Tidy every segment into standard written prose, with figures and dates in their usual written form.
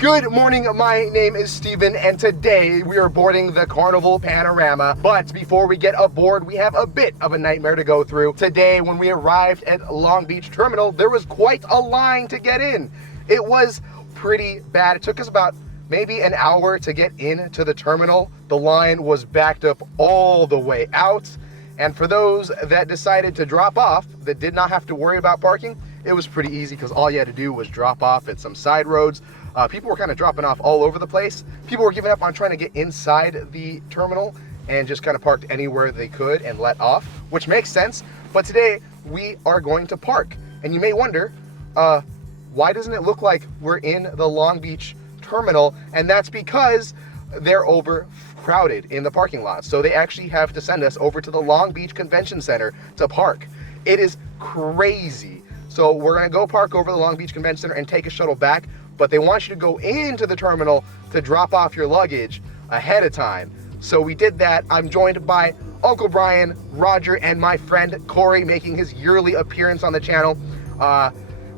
Good morning, my name is Steven, and today we are boarding the Carnival Panorama. But before we get aboard, we have a bit of a nightmare to go through. Today, when we arrived at Long Beach Terminal, there was quite a line to get in. It was pretty bad. It took us about maybe an hour to get into the terminal. The line was backed up all the way out. And for those that decided to drop off, that did not have to worry about parking, it was pretty easy because all you had to do was drop off at some side roads. People were kind of dropping off all over the place. People were giving up on trying to get inside the terminal and just kind of parked anywhere they could and let off, which makes sense. But today we are going to park. And you may wonder, why doesn't it look like we're in the Long Beach terminal? And that's because they're overcrowded in the parking lot. So they actually have to send us over to the Long Beach Convention Center to park. It is crazy. So we're gonna go park over the Long Beach Convention Center and take a shuttle back, but they want you to go into the terminal to drop off your luggage ahead of time. So we did that. I'm joined by Uncle Brian, Roger, and my friend Corey, making his yearly appearance on the channel.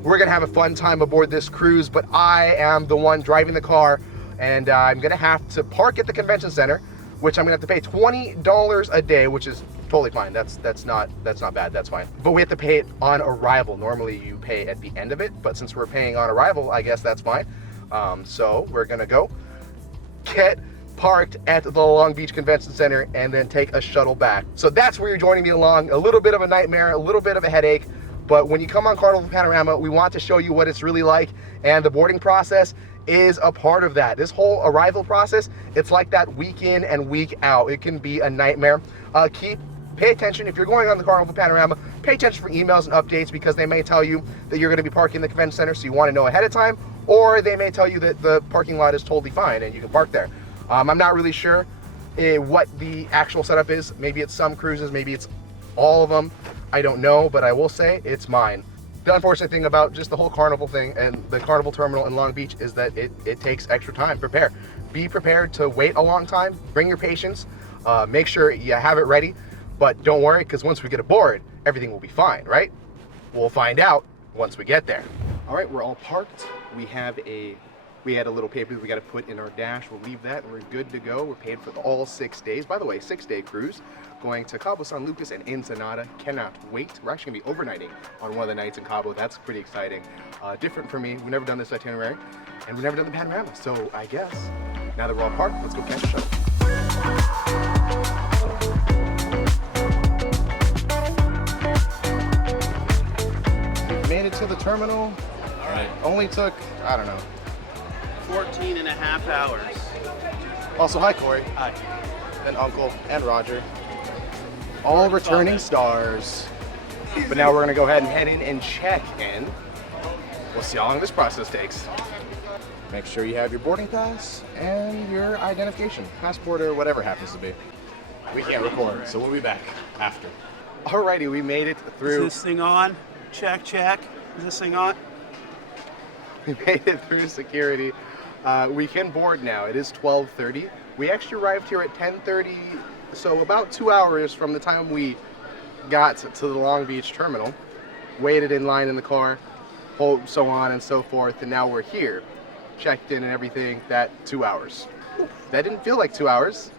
We're gonna have a fun time aboard this cruise, but I am the one driving the car, and I'm gonna have to park at the convention center, which I'm gonna have to pay $20 a day, which is totally fine. That's not bad. That's fine. But we have to pay it on arrival. Normally you pay at the end of it, but since we're paying on arrival, I guess that's fine. So we're gonna go get parked at the Long Beach Convention Center and then take a shuttle back. So that's where you're joining me along. A little bit of a nightmare, a little bit of a headache, but when you come on Carnival Panorama, we want to show you what it's really like, and the boarding process is a part of that. This whole arrival process, it's like that week in and week out. It can be a nightmare. Pay attention if you're going on the Carnival Panorama. Pay attention for emails and updates, because they may tell you that you're going to be parking in the convention center, so you want to know ahead of time, or they may tell you that the parking lot is totally fine and you can park there. I'm not really sure what the actual setup is. Maybe it's some cruises, maybe it's all of them. I don't know, but I will say it's mine. The unfortunate thing about just the whole Carnival thing and the Carnival terminal in Long Beach is that it takes extra time. Be prepared to wait a long time. Bring your patience. Make sure you have it ready. But don't worry, because once we get aboard, everything will be fine, right? We'll find out once we get there. All right, we're all parked. We had a little paper that we got to put in our dash. We'll leave that and we're good to go. We're paid for all 6 days. By the way, 6-day cruise going to Cabo San Lucas and Ensenada. Cannot wait. We're actually gonna be overnighting on one of the nights in Cabo. That's pretty exciting. Different for me. We've never done this itinerary and we've never done the panorama. So I guess now that we're all parked, let's go catch a shuttle. Made it to the terminal. All right. Only took, I don't know, 14 and a half hours. Also, hi Corey. Hi. And Uncle and Roger. All returning stars. But now we're gonna go ahead and head in and check in. We'll see how long this process takes. Make sure you have your boarding pass and your identification, passport or whatever happens to be. We can't record, so we'll be back after. Alrighty, we made it through. Is this thing on? Check, check. Is this thing on? We made it through security. We can board now. It is 12:30. We actually arrived here at 10:30, so about 2 hours from the time we got to the Long Beach terminal. Waited in line in the car, so on and so forth, and now we're here. Checked in and everything. That 2 hours. That didn't feel like 2 hours.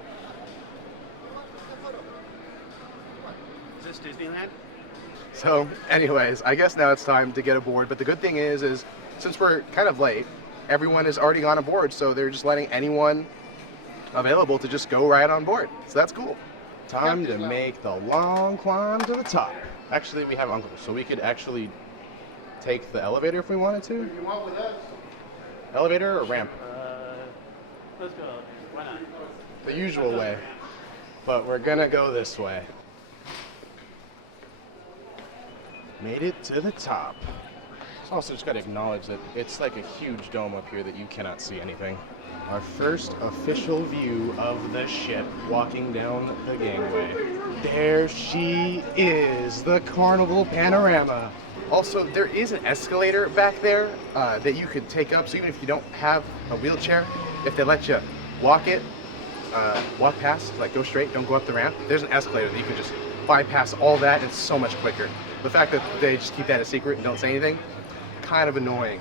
Is this Disneyland? So anyways, I guess now it's time to get aboard. But the good thing is since we're kind of late, everyone has already gone aboard. So they're just letting anyone available to just go right on board. So that's cool. Time to make the long climb to the top. Actually, we have Uncle, so we could actually take the elevator if we wanted to. You want with us? Elevator or ramp? Let's go. Why not? The usual way. But we're gonna go this way. Made it to the top. Also just gotta acknowledge that it's like a huge dome up here that you cannot see anything. Our first official view of the ship walking down the gangway. There she is, the Carnival Panorama. Also, there is an escalator back there that you could take up, so even if you don't have a wheelchair, if they let you walk past, like go straight, don't go up the ramp, there's an escalator that you can just bypass all that, and it's so much quicker. The fact that they just keep that a secret and don't say anything, kind of annoying.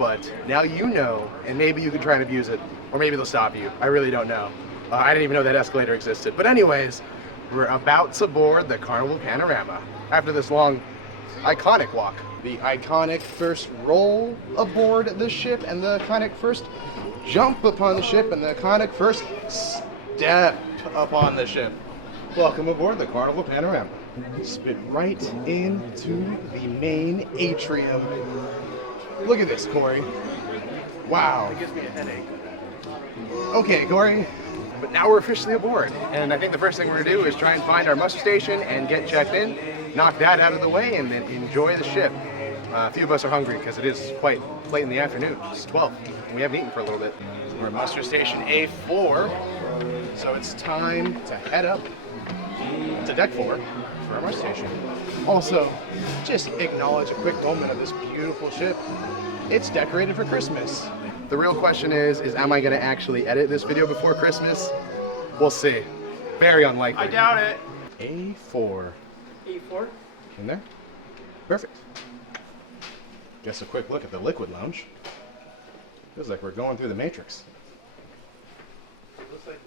but now you know, and maybe you can try and abuse it, or maybe they'll stop you. I really don't know. I didn't even know that escalator existed. But anyways, we're about to board the Carnival Panorama after this long, iconic walk. The iconic first roll aboard the ship, and the iconic first jump upon the ship, and the iconic first step upon the ship. Welcome aboard the Carnival Panorama. Spit right into the main atrium. Look at this, Corey. Wow. It gives me a headache. Okay, Corey. But now we're officially aboard, and I think the first thing we're gonna do is try and find our muster station and get checked in, knock that out of the way, and then enjoy the ship. A few of us are hungry because it is quite late in the afternoon. It's 12, and we haven't eaten for a little bit. We're at muster station A4, so it's time to head up to deck 4 for our muster station. Also, just acknowledge a quick moment of this beautiful ship. It's decorated for Christmas. The real question is am I gonna actually edit this video before Christmas? We'll see. Very unlikely. I doubt it. A4. A4? In there? Perfect. Guess a quick look at the liquid lounge. Feels like we're going through the Matrix. Looks like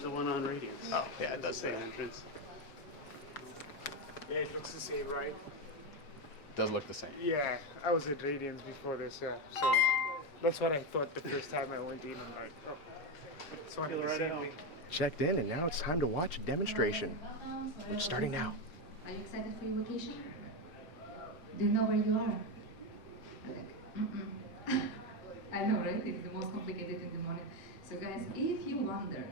the one on Radiance. Oh, yeah, it does say that. Entrance. Yeah, it looks the same, right? Does look the same. Yeah, I was at Radiance before this, so that's what I thought the first time I went in. I'm like, oh, it's one and the same thing. Checked in, and now it's time to watch a demonstration, which is starting now. Are you excited for your vacation? Do you know where you are? Like, I know, right? It's the most complicated in the morning. So guys, if you wonder,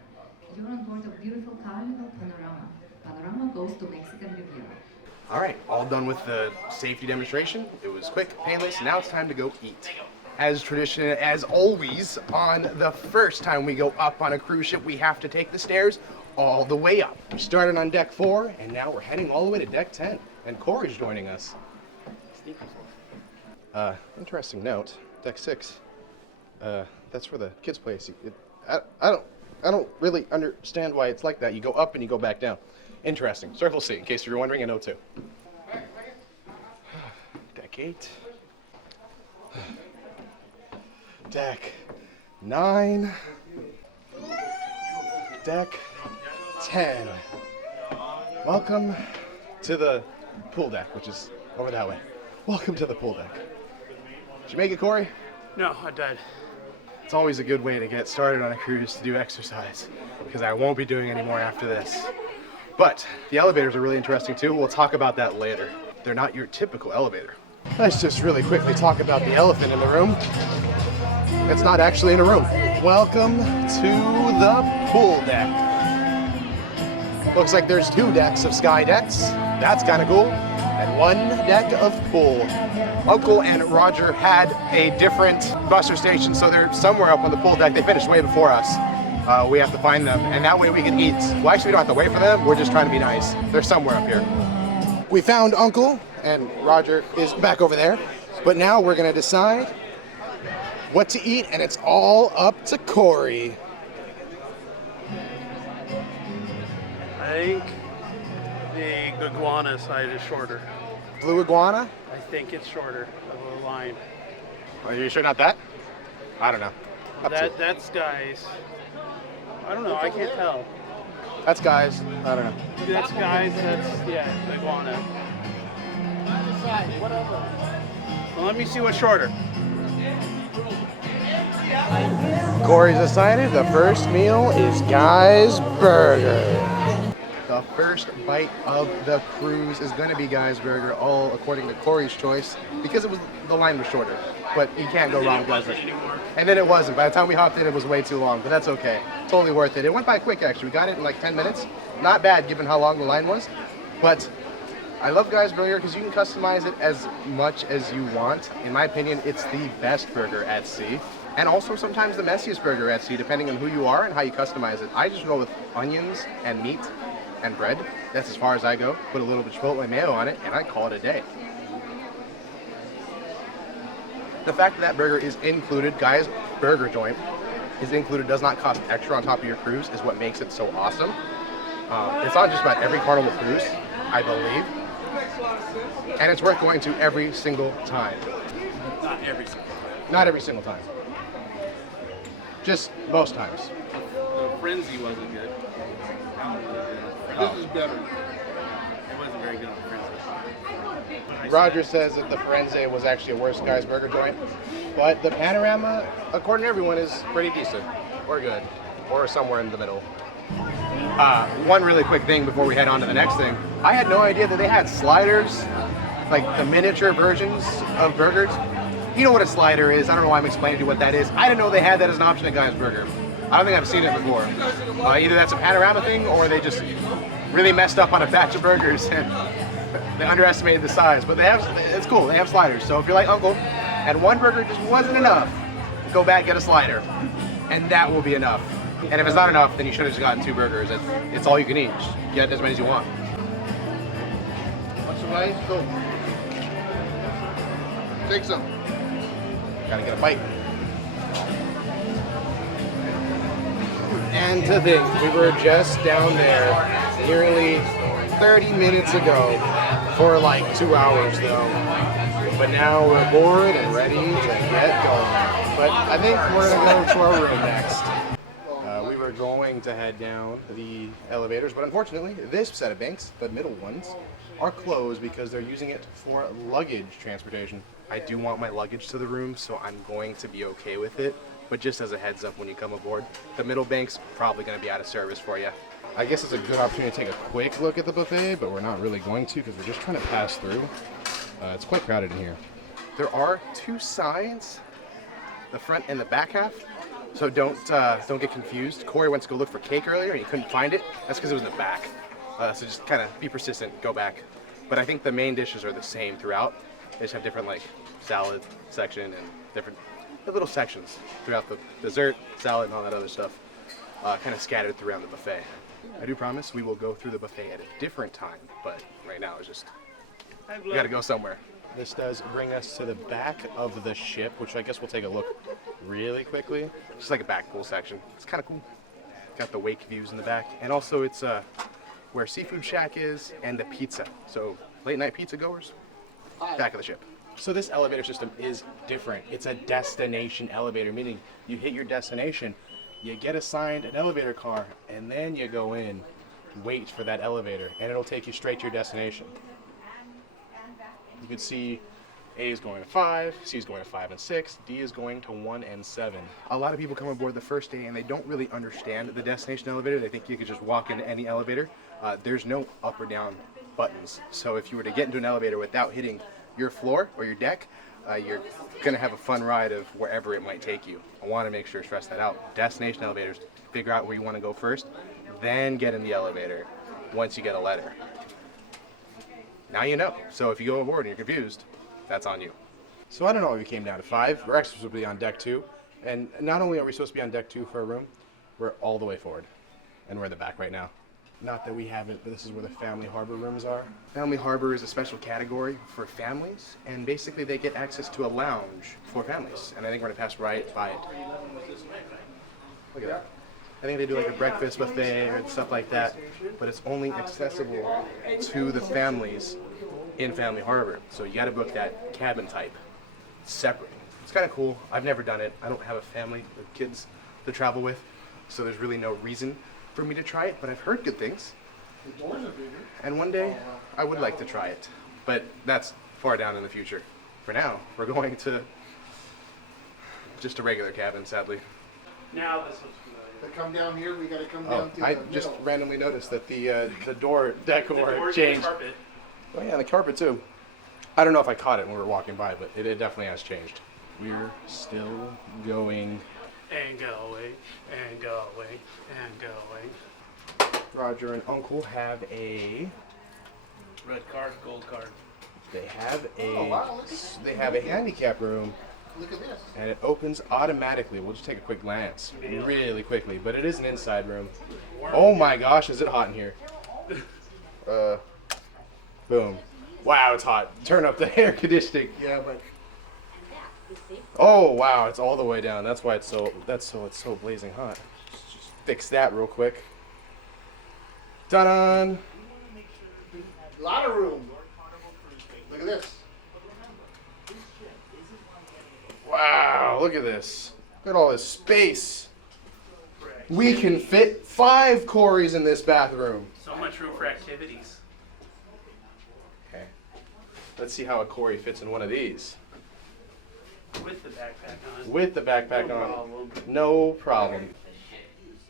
you're on board a beautiful Carnival Panorama. Panorama goes to Mexican Riviera. All right, all done with the safety demonstration. It was quick, painless. Now it's time to go eat. As tradition, as always, on the first time we go up on a cruise ship, we have to take the stairs all the way up. We started on deck 4, and now we're heading all the way to deck 10. And Corey's joining us. Interesting note, deck 6. That's where the kids play. I don't really understand why it's like that. You go up and you go back down. Interesting. Circle C, in case you're wondering, I know too. Deck 8. Deck 9. Deck 10. Welcome to the pool deck, which is over that way. Welcome to the pool deck. Did you make it, Corey? No, I died. It's always a good way to get started on a cruise to do exercise, because I won't be doing any more after this. But the elevators are really interesting too. We'll talk about that later. They're not your typical elevator. Let's just really quickly talk about the elephant in the room. It's not actually in a room. Welcome to the pool deck. Looks like there's 2 decks of sky decks. That's kind of cool. And 1 deck of pool. Uncle and Roger had a different muster station, so they're somewhere up on the pool deck. They finished way before us. We have to find them, and that way we can eat. Well, actually, we don't have to wait for them. We're just trying to be nice. They're somewhere up here. We found Uncle, and Roger is back over there. But now we're gonna decide what to eat, and it's all up to Corey. I think the iguana side is shorter. Blue iguana? I think it's shorter of a line. Are you sure not that? I don't know. That's guys. I don't know. I can't tell. That's guys. I don't know. That's guys. That's the iguana. Whatever. Well, let me see what's shorter. Corey's decided the first meal is Guy's Burger. The first bite of the cruise is going to be Guy's Burger, all according to Corey's choice, because the line was shorter. But you can't go wrong with Guy's Burger. And then it wasn't. By the time we hopped in, it was way too long, but that's okay. Totally worth it. It went by quick, actually. We got it in like 10 minutes. Not bad, given how long the line was. But I love Guy's Burger because you can customize it as much as you want. In my opinion, it's the best burger at sea. And also sometimes the messiest burger at sea, depending on who you are and how you customize it. I just go with onions and meat and bread. That's as far as I go. Put a little bit of Chipotle mayo on it, and I call it a day. The fact that burger is included, Guy's Burger joint is included, does not cost extra on top of your cruise, is what makes it so awesome. It's on just about every Carnival cruise, I believe. And it's worth going to every single time. Not every single time. Not every single time. Just most times. The Frenzy wasn't good. That was really good. This is better. It wasn't very good on the Frenzy. Roger says that the Firenze was actually a worse guy's burger joint, but the Panorama, according to everyone, is pretty decent, or good, or somewhere in the middle. One really quick thing before we head on to the next thing. I had no idea that they had sliders, like the miniature versions of burgers. You know what a slider is. I don't know why I'm explaining to you what that is. I didn't know they had that as an option at Guy's Burger. I don't think I've seen it before. Either that's a Panorama thing, or they just really messed up on a batch of burgers and they underestimated the size. But they have, it's cool, they have sliders. So if you're like Uncle, and one burger just wasn't enough, go back, get a slider. And that will be enough. And if it's not enough, then you should have just gotten 2 burgers. It's all you can eat. Just get as many as you want. Want some ice? Go. Take some. Gotta get a bite. And to think, we were just down there nearly 30 minutes ago for like 2 hours though. But now we're bored and ready to get going. But I think we're gonna go to our room next. We were going to head down the elevators, but unfortunately this set of banks, the middle ones, are closed because they're using it for luggage transportation. I do want my luggage to the room, so I'm going to be okay with it. But just as a heads up when you come aboard, the middle bank's probably going to be out of service for you. I guess it's a good opportunity to take a quick look at the buffet, but we're not really going to because we're just trying to pass through. It's quite crowded in here. There are 2 sides, the front and the back half, so don't get confused. Corey went to go look for cake earlier and he couldn't find it. That's because it was in the back. So just kind of be persistent, go back. But I think the main dishes are the same throughout. They just have different like salad section and different little sections throughout the dessert, salad, and all that other stuff, kind of scattered throughout the buffet. I do promise we will go through the buffet at a different time, but right now it's just, we gotta go somewhere. This does bring us to the back of the ship, which I guess we'll take a look really quickly. Just like a back pool section. It's kind of cool. Got the wake views in the back, and also it's where Seafood Shack is and the pizza. So late night pizza goers, back of the ship. So this elevator system is different. It's a destination elevator, meaning you hit your destination, you get assigned an elevator car, and then you go in, wait for that elevator, and it'll take you straight to your destination. You can see A is going to 5, C is going to 5 and 6, D is going to 1 and 7. A lot of people come aboard the first day and they don't really understand the destination elevator. They think you could just walk into any elevator. There's no up or down buttons. So if you were to get into an elevator without hitting your floor or your deck, you're going to have a fun ride of wherever it might take you. I want to make sure to stress that out. Destination elevators, figure out where you want to go first, then get in the elevator once you get a letter. Now you know. So if you go aboard and you're confused, that's on you. So I don't know why we came down to 5. We're actually supposed to be on deck 2. And not only are we supposed to be on deck 2 for a room, we're all the way forward. And we're in the back right now. Not that we haven't, but this is where the family harbor rooms are. Family harbor is a special category for families, and basically they get access to a lounge for families. And I think we're gonna pass right by it. Look at that. I think they do like a breakfast buffet and stuff like that, but it's only accessible to the families in Family Harbor. So you gotta book that cabin type separate. It's kind of cool. I've never done it. I don't have a family of kids to travel with, so there's really no reason for me to try it, but I've heard good things. And one day, I would like to try it, but that's far down in the future. For now, we're going to just a regular cabin, sadly. Now this looks familiar. To come down here, we gotta come down to I the just middle. randomly noticed that the door decor changed. Carpet. Oh yeah, the carpet too. I don't know if I caught it when we were walking by, but it definitely has changed. We're still going. And going, and going, and going. Roger and Uncle have a. Red card, gold card. They have a. Oh, wow, look at that. They have a handicap room, Look at this. and it opens automatically. We'll just take a quick glance, really quickly. But it is an inside room. Oh my gosh, is it hot in here? Boom. Wow, it's hot. Turn up the air conditioning. Yeah, but Oh wow, it's all the way down. That's why it's so blazing hot. Just fix that real quick. Ta-da! a lot of room. Look at this. Wow. Wow, look at this. Look at all this space. We can fit 5 Corys in this bathroom. So much room for activities. Okay. Let's see how a Cory fits in one of these. With the backpack on. With the backpack No on. problem. No problem.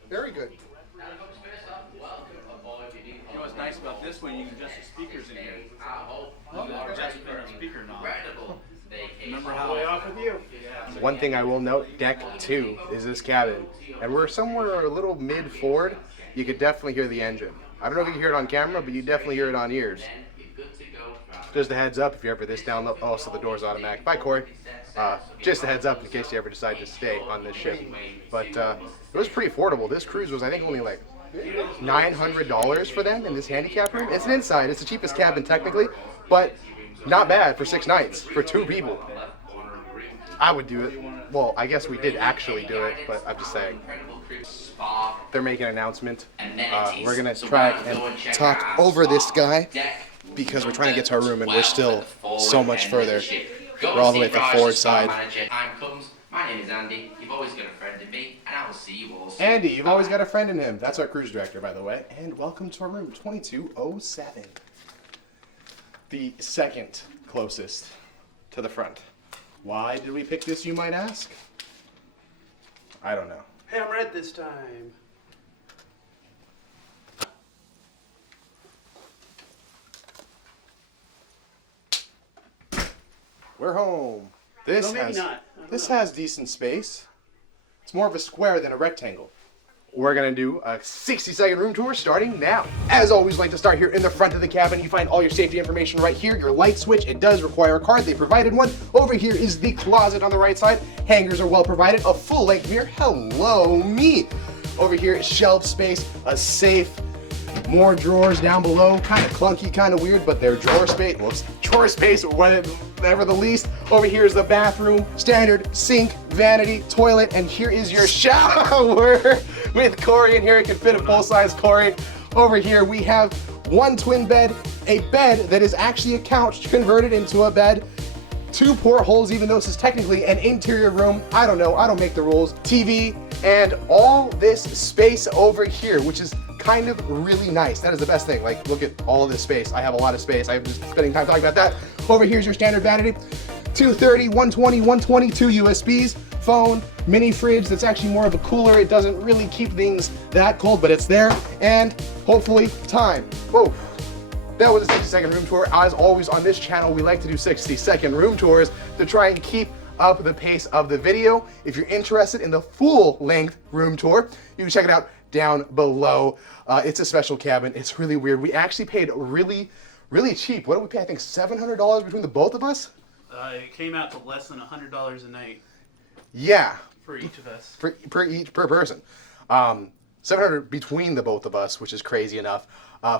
Very good. You know what's nice about this one? You can adjust the speakers in here. You can adjust the speaker knob. Remember how? Way off with you. One thing I will note, deck 2 is this cabin. And we're somewhere a little mid-forward. You could definitely hear the engine. I don't know if you can hear it on camera, but you definitely hear it on ears. Just a heads up if you're ever this down low. Oh, so the door's automatic. Bye, Cory. Just a heads up in case you ever decide to stay on this ship. But it was pretty affordable. This cruise was, I think, only like $900 for them in this handicap room. It's an inside. It's the cheapest cabin technically, but not bad for 6 nights for 2 people. I would do it. Well, I guess we did actually do it, but I'm just saying. They're making an announcement. We're gonna try and talk over this guy because we're trying to get to our room and we're still so much further. We're all the way at the forward side. My name is Andy. You've always got a friend in me, and I will see you all soon. Andy, you've always got a friend in him. That's our cruise director, by the way. And welcome to our room, 2207. The second closest to the front. Why did we pick this, you might ask? I don't know. Hey, I'm red this time. We're home. This No, maybe has not. I don't this know. has decent space. It's more of a square than a rectangle. We're gonna do a 60-second room tour starting now. As always, like to start here in the front of the cabin. You find all your safety information right here. Your light switch, it does require a card. They provided one. Over here is the closet on the right side. Hangers are well provided. A full-length mirror. Hello, me. Over here is shelf space, a safe, more drawers down below. Kind of clunky, kind of weird, but they're drawer space. Well, it's drawer space, whatever the least. Over here is the bathroom, standard sink, vanity, toilet, and here is your shower with Cory in here. It can fit a full-size Cory. Over here we have one twin bed, a bed that is actually a couch converted into a bed, 2 portholes, even though this is technically an interior room. I don't know, I don't make the rules. TV, and all this space over here, which is kind of really nice. That is the best thing. Like, look at all of this space. I have a lot of space. I'm just spending time talking about that. Over here's your standard vanity. 230, 120, 122 USBs, phone, mini fridge that's actually more of a cooler. It doesn't really keep things that cold, but it's there. And hopefully time. Whoa. That was a 60-second room tour. As always on this channel, we like to do 60-second room tours to try and keep up the pace of the video. If you're interested in the full-length room tour, you can check it out down below. It's a special cabin. It's really weird. We actually paid really cheap. What did we pay? I think $700 between the both of us? It came out to less than $100 a night Yeah. for each of us. Per person. 700 between the both of us, which is crazy enough,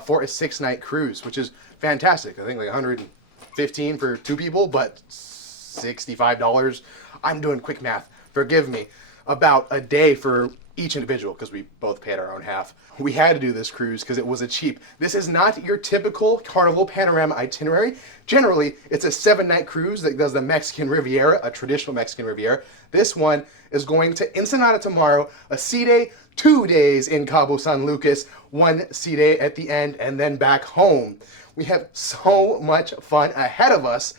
for a 6-night cruise, which is fantastic. I think like 115 for 2 people, but $65. I'm doing quick math. Forgive me. About a day for each individual because we both paid our own half. We had to do this cruise because it was a cheap. This is not your typical Carnival Panorama itinerary. Generally, it's a 7-night cruise that does the Mexican Riviera, a traditional Mexican Riviera. This one is going to Ensenada tomorrow, a sea day, 2 days in Cabo San Lucas, 1 sea day at the end, and then back home. We have so much fun ahead of us.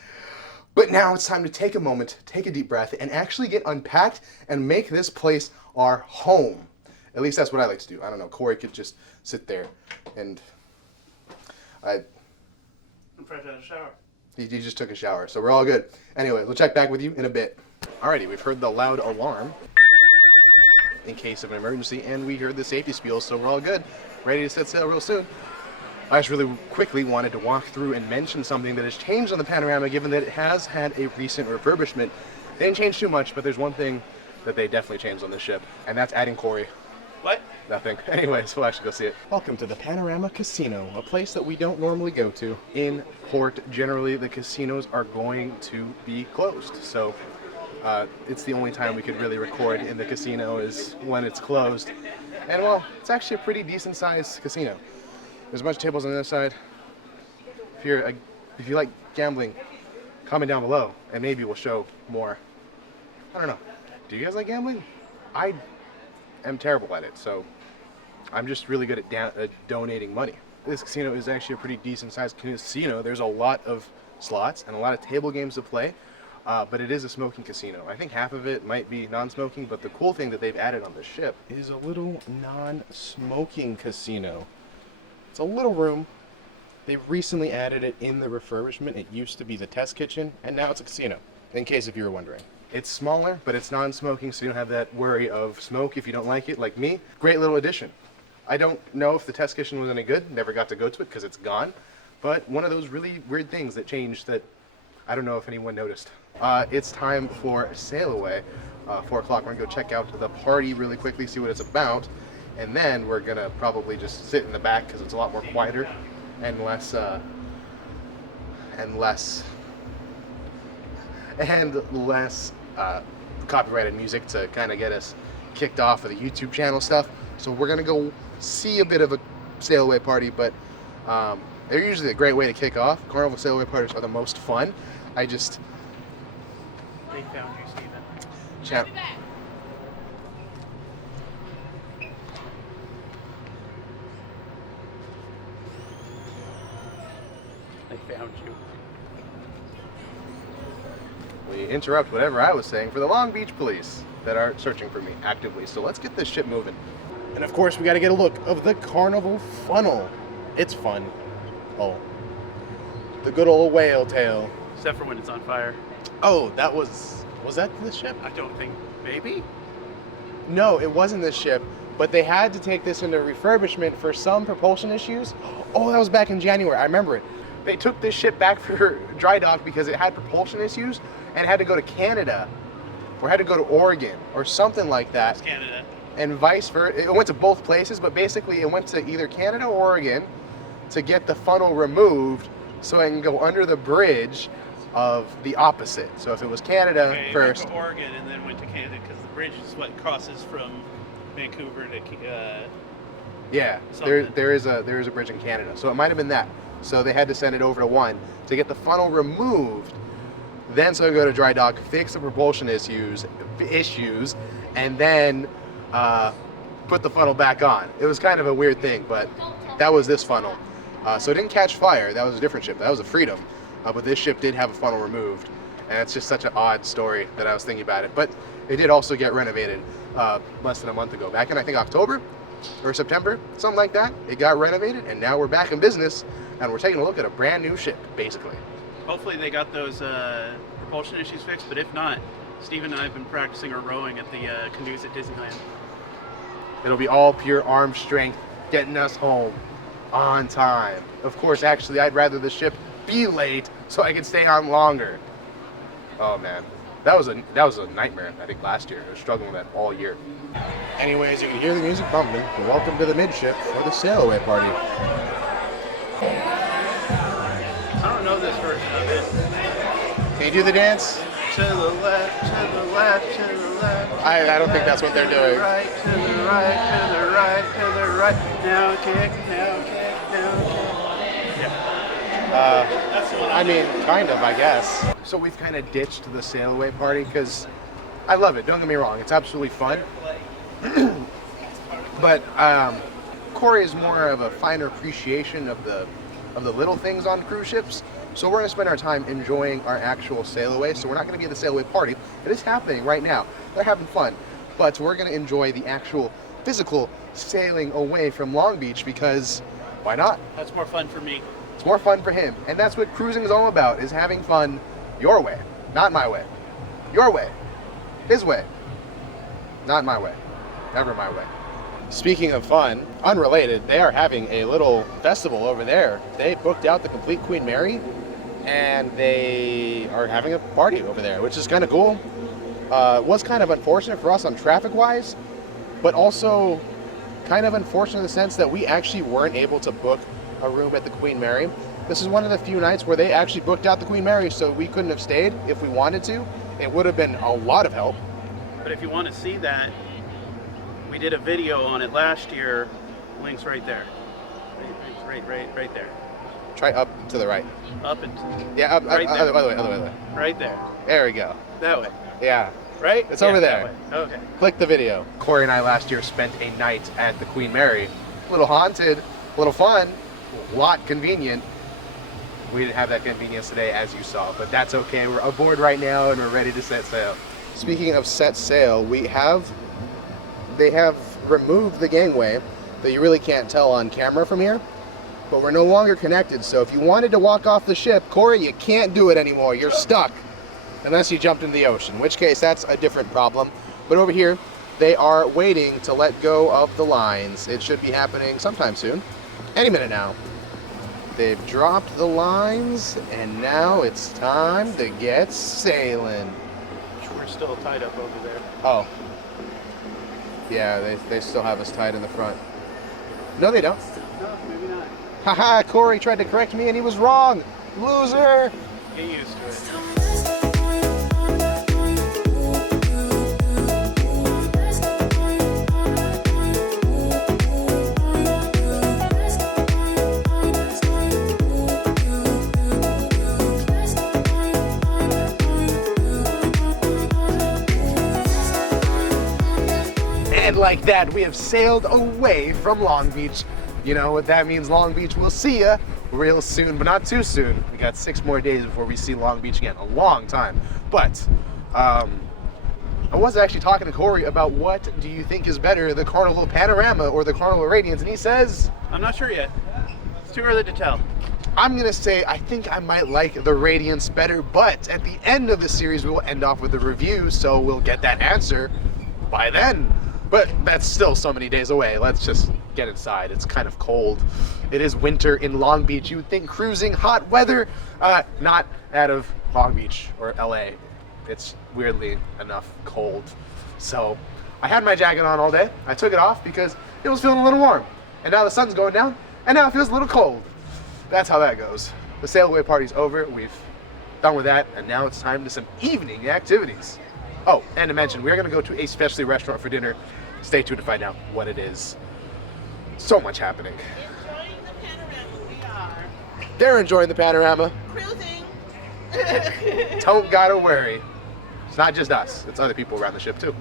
But now it's time to take a moment, take a deep breath, and actually get unpacked and make this place our home. At least that's what I like to do. I don't know, Cory could just sit there and I'm fresh out of the shower. he just took a shower, so we're all good. Anyway, we'll check back with you in a bit. Alrighty, we've heard the loud alarm in case of an emergency, and we heard the safety spiel, so we're all good. Ready to set sail real soon. I just really quickly wanted to walk through and mention something that has changed on the Panorama, given that it has had a recent refurbishment. They didn't change too much, but there's one thing that they definitely changed on this ship, and that's adding Cory. What? Nothing. Anyways, we'll actually go see it. Welcome to the Panorama Casino, a place that we don't normally go to. In port, generally the casinos are going to be closed, so it's the only time we could really record in the casino is when it's closed. And well, it's actually a pretty decent sized casino. There's a bunch of tables on the other side. If you like gambling, comment down below, and maybe we'll show more. I don't know. Do you guys like gambling? I am terrible at it, so I'm just really good at donating money. This casino is actually a pretty decent sized casino. There's a lot of slots and a lot of table games to play, but it is a smoking casino. I think half of it might be non-smoking, but the cool thing that they've added on the ship is a little non-smoking casino. It's a little room. They recently added it in the refurbishment. It used to be the test kitchen, and now it's a casino, in case if you were wondering. It's smaller, but it's non-smoking, so you don't have that worry of smoke if you don't like it, like me. Great little addition. I don't know if the test kitchen was any good. Never got to go to it because it's gone. But one of those really weird things that changed that I don't know if anyone noticed. It's time for sail away. 4 o'clock, we're gonna go check out the party really quickly, see what it's about. And then we're gonna probably just sit in the back because it's a lot more quieter and less copyrighted music to kind of get us kicked off of the YouTube channel stuff. So we're gonna go see a bit of a sail away party, but they're usually a great way to kick off. Carnival sail away parties are the most fun. They found you, Steven. Chat. They found you. We interrupt whatever I was saying for the Long Beach police that are searching for me actively. So let's get this ship moving. And of course, we got to get a look of the Carnival funnel. It's fun. Oh, the good old whale tail. Except for when it's on fire. Oh, was that the ship? I don't think, maybe? No, it wasn't this ship, but they had to take this into refurbishment for some propulsion issues. Oh, that was back in January. I remember it. They took this ship back for dry dock because it had propulsion issues and had to go to Canada or had to go to Oregon or something like that. It's Canada. And vice versa. It went to both places, but basically it went to either Canada or Oregon to get the funnel removed so I can go under the bridge of the opposite. So if it was Canada first. Went to Oregon and then went to Canada because the bridge is what crosses from Vancouver to yeah, there is a bridge in Canada, so it might have been that. So they had to send it over to one to get the funnel removed. Then so I go to dry dock, fix the propulsion issues, and then put the funnel back on. It was kind of a weird thing, but that was this funnel. So it didn't catch fire. That was a different ship. That was a Freedom. But this ship did have a funnel removed, and it's just such an odd story that I was thinking about it. But it did also get renovated less than a month ago, back in I think October or September, something like that. It got renovated, and now we're back in business, and we're taking a look at a brand new ship, basically. Hopefully they got those propulsion issues fixed, but if not, Steve and I have been practicing our rowing at the canoes at Disneyland. It'll be all pure arm strength, getting us home on time. Of course, actually, I'd rather the ship be late so I can stay on longer. Oh man, that was a nightmare. I think last year I was struggling with that all year. Anyways, you can hear the music bumping. Welcome to the midship for the sail away party. I don't know this version of it. Can you do the dance? To the left, to the left, to the left. I don't think that's what they're doing. Right, to the right, to the right, to the right. Now kick, now kick, now kick. That's the one I mean, kind of, I guess. So we've kind of ditched the sail away party because I love it. Don't get me wrong; it's absolutely fun. But Corey is more of a finer appreciation of the little things on cruise ships. So we're going to spend our time enjoying our actual sail away. So we're not going to be at the sail away party. It is happening right now. They're having fun, but we're going to enjoy the actual physical sailing away from Long Beach because why not? That's more fun for me. It's more fun for him, and that's what cruising is all about, is having fun your way, not my way. Your way, his way, not my way, never my way. Speaking of fun, unrelated, they are having a little festival over there. They booked out the complete Queen Mary, and they are having a party over there, which is kind of cool. Was kind of unfortunate for us on traffic-wise, but also kind of unfortunate in the sense that we actually weren't able to book a room at the Queen Mary. This is one of the few nights where they actually booked out the Queen Mary, so we couldn't have stayed if we wanted to. It would have been a lot of help. But if you want to see that, we did a video on it last year. Link's right there. Right there. Try up to the right. Up and Yeah, up, right there. other way. Right there. There we go. That way. Yeah, Right? It's over that there. way. Okay. Click the video. Corey and I last year spent a night at the Queen Mary. A little haunted, a little fun, a lot convenient. We didn't have that convenience today, as you saw, but that's okay. We're aboard right now and we're ready to set sail. Speaking of set sail, they have removed the gangway that you really can't tell on camera from here, but we're no longer connected. So if you wanted to walk off the ship, Corey, you can't do it anymore. You're stuck unless you jumped into the ocean, in which case that's a different problem. But over here, they are waiting to let go of the lines. It should be happening sometime soon, any minute now. They've dropped the lines, and now it's time to get sailing. We're still tied up over there. Oh. Yeah, they still have us tied in the front. No, they don't. No, maybe not. Haha, Corey tried to correct me and he was wrong. Loser! Get used to it. And like that, we have sailed away from Long Beach. You know what that means, Long Beach. We'll see ya real soon, but not too soon. We got 6 more days before we see Long Beach again. A long time. But I was actually talking to Corey about what do you think is better, the Carnival Panorama or the Carnival Radiance, and he says, I'm not sure yet. It's too early to tell. I'm gonna say I think I might like the Radiance better, but at the end of the series we will end off with a review, so we'll get that answer by then. But that's still so many days away. Let's just get inside. It's kind of cold. It is winter in Long Beach. You would think cruising, hot weather, not out of Long Beach or LA. It's weirdly enough cold. So I had my jacket on all day. I took it off because it was feeling a little warm. And now the sun's going down, and now it feels a little cold. That's how that goes. The sail away party's over. We've done with that, and now it's time to some evening activities. Oh, and to mention, we're gonna go to a specialty restaurant for dinner. Stay tuned to find out what it is. So much happening. Enjoying the panorama, we are. They're enjoying the panorama. Cruising. Don't gotta worry. It's not just us, it's other people around the ship too.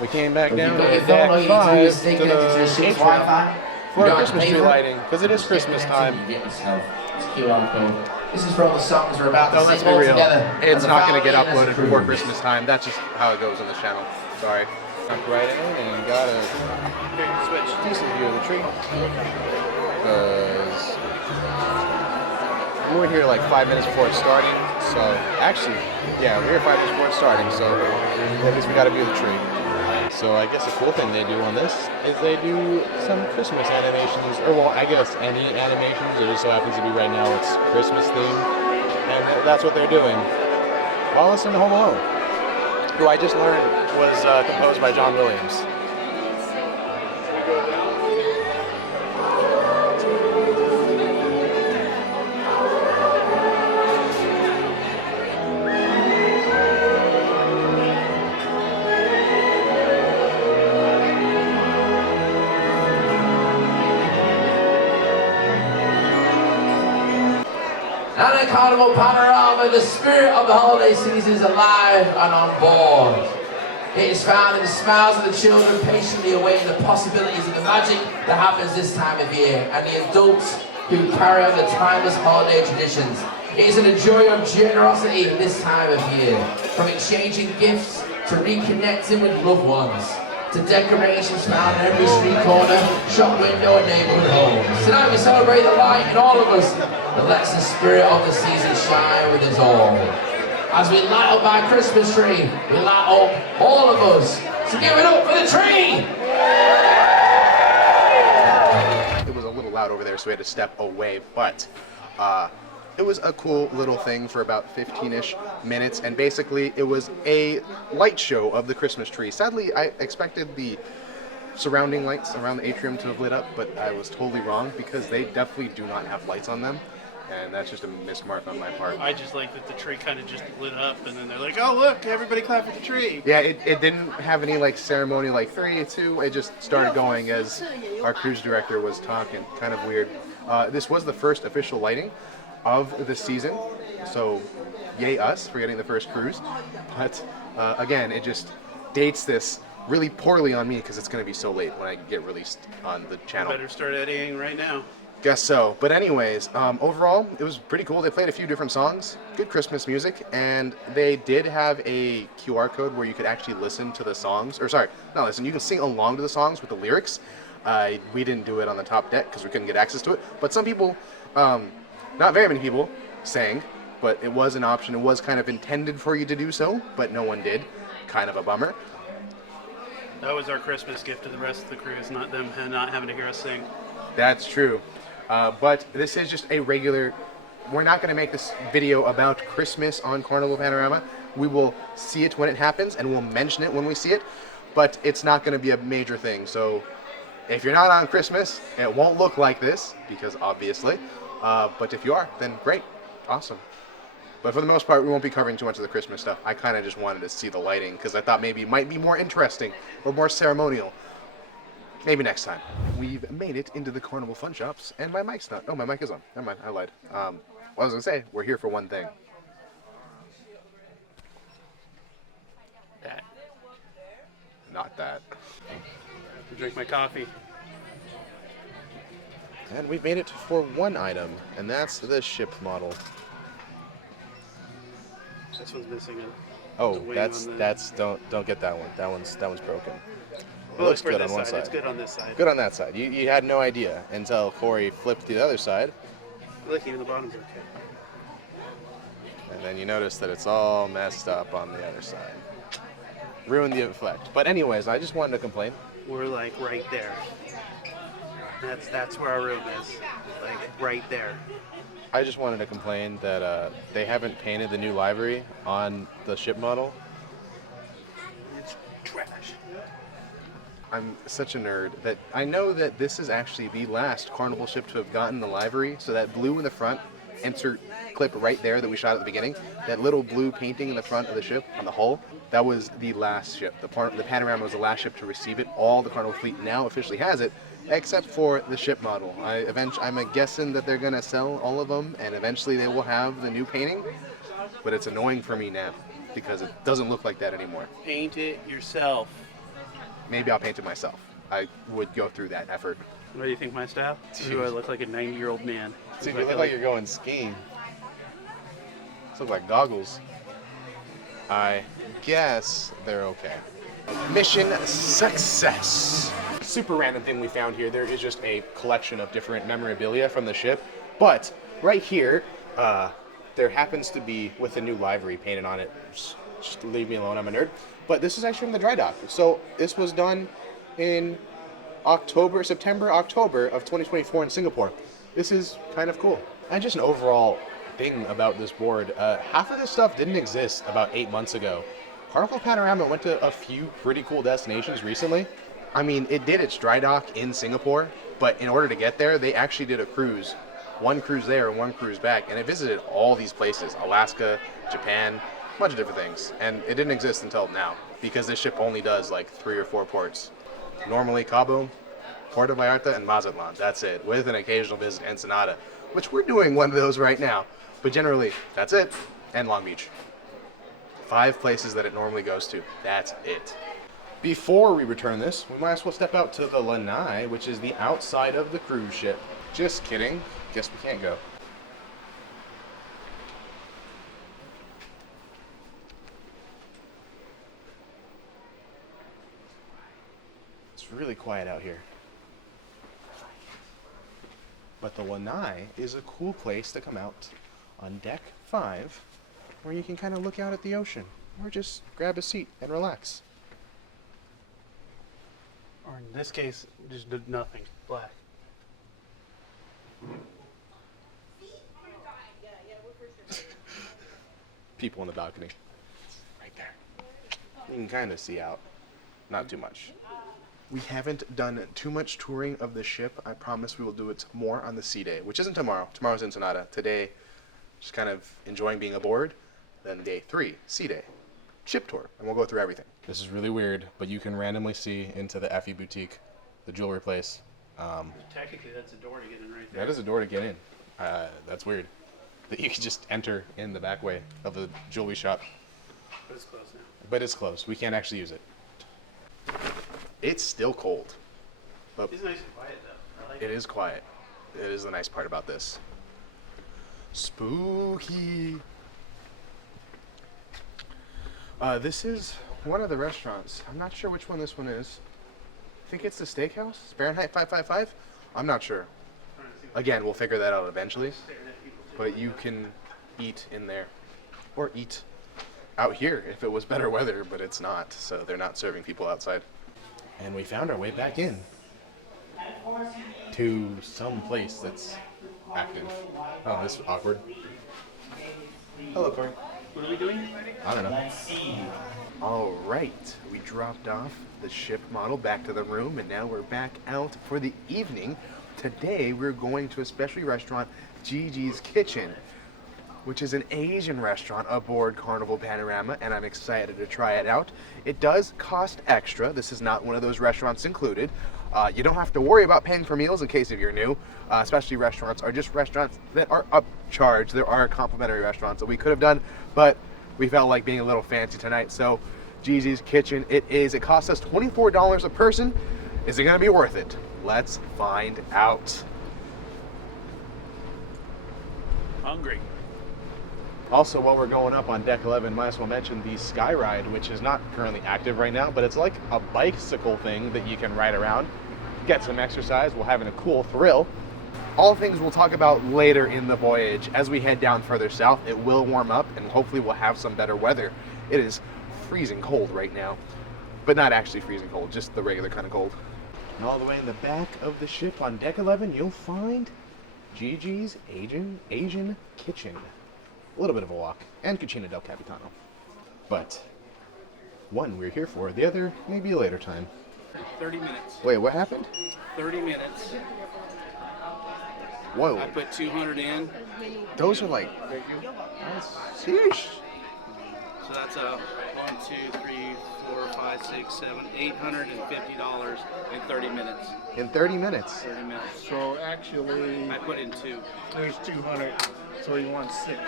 We came back down Got to your phone or deck your 5 stay to connected to the the ship's atrium Wi-Fi. for You a don't have to Christmas pay tree for it. lighting, because it is Just Christmas get connected time. and get yourself. It's QR code. This is for all the songs we're about to No, let's sing be all real. together. It's as a not gonna get family and as a uploaded before crew. Christmas time. That's just how it goes on the channel. Sorry. Jumped right in and got a Switch. decent view of the tree. Because we were here like 5 minutes before it starting. So actually, yeah, we were 5 minutes before it starting. So at least we got a view of the tree. So I guess a cool thing they do on this is they do some Christmas animations, or well, I guess any animations. It just so happens to be right now it's Christmas themed, and that's what they're doing. While listening to Home Alone, who I just learned was composed by John Williams. Now in Carnival Panorama, the spirit of the holiday season is alive and on board. It is found in the smiles of the children patiently awaiting the possibilities of the magic that happens this time of year, and the adults who carry on the timeless holiday traditions. It is in a joy of generosity this time of year, from exchanging gifts to reconnecting with loved ones, to decorations found in every street corner, shop window and neighborhood homes. Tonight we celebrate the light in all of us that lets the spirit of the season shine with us all. As we light up our Christmas tree, we light up all of us. So give it up for the tree! It was a little loud over there, so we had to step away, but it was a cool little thing for about 15-ish minutes, and basically it was a light show of the Christmas tree. Sadly, I expected the surrounding lights around the atrium to have lit up, but I was totally wrong, because they definitely do not have lights on them, and that's just a mismark on my part. I just like that the tree kind of just lit up, and then they're like, "Oh look, everybody clap for the tree." Yeah, it didn't have any like ceremony like 3, 2, it just started going as our cruise director was talking. Kind of weird. This was the first official lighting of the season, so yay us for getting the first cruise. But again, it just dates this really poorly on me because it's going to be so late when I get released on the channel. Better start editing right now. Guess so. But anyways, overall, it was pretty cool. They played a few different songs, good Christmas music, and they did have a QR code where you could actually listen to the songs, or sorry, not listen, you can sing along to the songs with the lyrics. We didn't do it on the top deck because we couldn't get access to it, but some people, not very many people, sang, but it was an option. It was kind of intended for you to do so, but no one did. Kind of a bummer. That was our Christmas gift to the rest of the cruise, not them not having to hear us sing. That's true. But this is just a regular, we're not going to make this video about Christmas on Carnival Panorama. We will see it when it happens, and we'll mention it when we see it, but it's not going to be a major thing. So if you're not on Christmas, it won't look like this, because obviously, but if you are, then great, awesome. But for the most part, we won't be covering too much of the Christmas stuff. I kind of just wanted to see the lighting, because I thought maybe it might be more interesting, or more ceremonial. Maybe next time. We've made it into the Carnival Fun Shops, and my mic's not. Oh, my mic is on. Never mind, I lied. What I was going to say, we're here for one thing. That. Not that. Drink my coffee. And we've made it for one item, and that's the ship model. This one's missing a Oh, wing that's on the- don't get that one. That one's broken. It Well, looks for good this on one side. side. It's good on this side. Good on that side. You had no idea until Corey flipped to the other side, Look, even the bottom's okay. and then you notice that it's all messed up on the other side. Ruined the effect. But anyways, I just wanted to complain. We're like right there. That's where our room is. Like right there. I just wanted to complain that they haven't painted the new livery on the ship model. It's trash. I'm such a nerd that I know that this is actually the last Carnival ship to have gotten the livery. So that blue in the front, insert clip right there that we shot at the beginning, that little blue painting in the front of the ship on the hull, that was the last ship. The Panorama was the last ship to receive it. All the Carnival fleet now officially has it, except for the ship model. I'm guessing that they're gonna sell all of them, and eventually they will have the new painting. But it's annoying for me now because it doesn't look like that anymore. Paint it yourself. Maybe I'll paint it myself. I would go through that effort. What do you think, my style? Do I look like a 90-year-old man? Dude, you look like you're going skiing. These look like goggles. I guess they're okay. Mission success. Super random thing we found here. There is just a collection of different memorabilia from the ship. But right here, there happens to be, with a new livery painted on it. Just leave me alone, I'm a nerd. But this is actually from the dry dock. So this was done in September, October of 2024 in Singapore. This is kind of cool. And just an overall thing about this board, half of this stuff didn't exist about 8 months ago. Carnival Panorama went to a few pretty cool destinations recently. I mean, it did its dry dock in Singapore, but in order to get there, they actually did a cruise. One cruise there and one cruise back, and it visited all these places, Alaska, Japan, a bunch of different things. And it didn't exist until now, because this ship only does like 3 or 4 ports. Normally Cabo, Puerto Vallarta, and Mazatlan, that's it, with an occasional visit to Ensenada, which we're doing one of those right now. But generally, that's it, and Long Beach. 5 places that it normally goes to, that's it. Before we return this, we might as well step out to the lanai, which is the outside of the cruise ship. Just kidding, guess we can't go. It's really quiet out here. But the lanai is a cool place to come out on deck 5, where you can kind of look out at the ocean, or just grab a seat and relax. Or in this case, just did nothing. Black. People in the balcony. Right there. You can kind of see out. Not too much. We haven't done too much touring of the ship. I promise we will do it more on the sea day, which isn't tomorrow. Tomorrow's Ensenada. Today, just kind of enjoying being aboard. Then day 3, sea day. Ship tour, and we'll go through everything. This is really weird, but you can randomly see into the Effie boutique, the jewelry place. Technically, that's a door to get in right there. That is a door to get in. That's weird. that you can just enter in the back way of the jewelry shop. But it's closed now. But it's closed. We can't actually use it. It's still cold. But It's nice and quiet though. I like it is quiet. It is the nice part about this. Spooky. This is one of the restaurants. I'm not sure which one this one is. I think it's the steakhouse. Fahrenheit 555? I'm not sure. Again, we'll figure that out eventually. But you can eat in there. Or eat out here if it was better weather, but it's not. So they're not serving people outside. And we found our way back in to some place that's active. Oh, this is awkward. Hello, Corey. What are we doing? I don't know. All right, we dropped off the ship model back to the room, and now we're back out for the evening. Today, we're going to a specialty restaurant, JiJi's Kitchen, which is an Asian restaurant aboard Carnival Panorama, and I'm excited to try it out. It does cost extra. This is not one of those restaurants included. You don't have to worry about paying for meals in case if you're new. Specialty restaurants are just restaurants that are upcharged. There are complimentary restaurants that we could have done, but we felt like being a little fancy tonight. So JiJi's Kitchen, it costs us $24 a person. Is it gonna be worth it? Let's find out. Hungry. Also, while we're going up on deck 11, might as well mention the Sky Ride, which is not currently active right now, but it's like a bicycle thing that you can ride around, get some exercise while having a cool thrill. All things we'll talk about later in the voyage. As we head down further south, it will warm up, and hopefully we'll have some better weather. It is freezing cold right now, but not actually freezing cold, just the regular kind of cold. And all the way in the back of the ship on deck 11, you'll find JiJi's Asian Kitchen. A little bit of a walk, and Cucina del Capitano. But one we're here for, the other maybe a later time. 30 minutes. Wait, what happened? 30 minutes. Whoa, I put 200 in. those are like, sheesh. So that's a 1, 2, 3, 4, 5, 6, 7, $850 in 30 minutes. In 30 minutes. 30 minutes. So actually, I put in 2. there's 200. So you want 6.